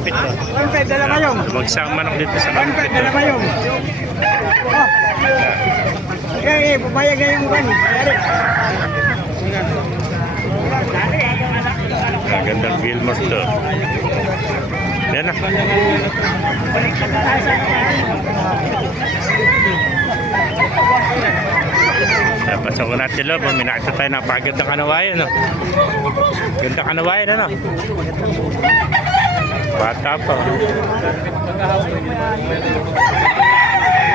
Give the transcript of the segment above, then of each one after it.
1.5, dalawa yung. Bumagsak ang manok dito sa 1.5, dalawa yung. Oh. Eh, eh, papayag na yung. Dari. Magandang Gilmore to. Yan na. Sa pasok ko natin loob, may nakita tayo ng paganda kanawayan. No? Ganda kanawayan, ano? Bata pa.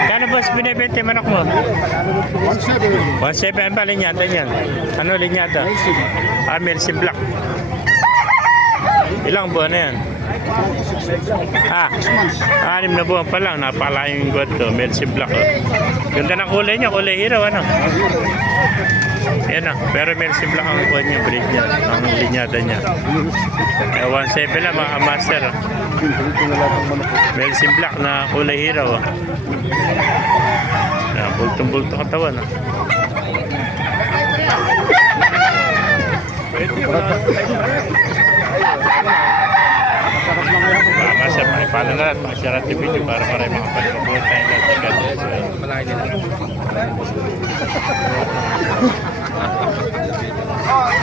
Kano boss binibente manok mo? 1.7 ang ba linyata niyan? Ano linyata? Ah, Mercy Black. Ilang buwan na yan? Ah, anim na buwan pa lang. Napakalayong guwan to. Mercy Black. Oh. Ganda ng kulay niya. Kulay hiraw, ano? Yan ah. Pero Mercy Black ang buwan niya. Breed niya. Ang linyata niya. Eh, 1.7 lang mga master. Oh. Mercy Black na kulay hiraw. Oh. Yan, bultong-bulto katawan. Oh. Pakipala na lang. Pakishare natin video para marami makapag-promote tayo lahat. Agad.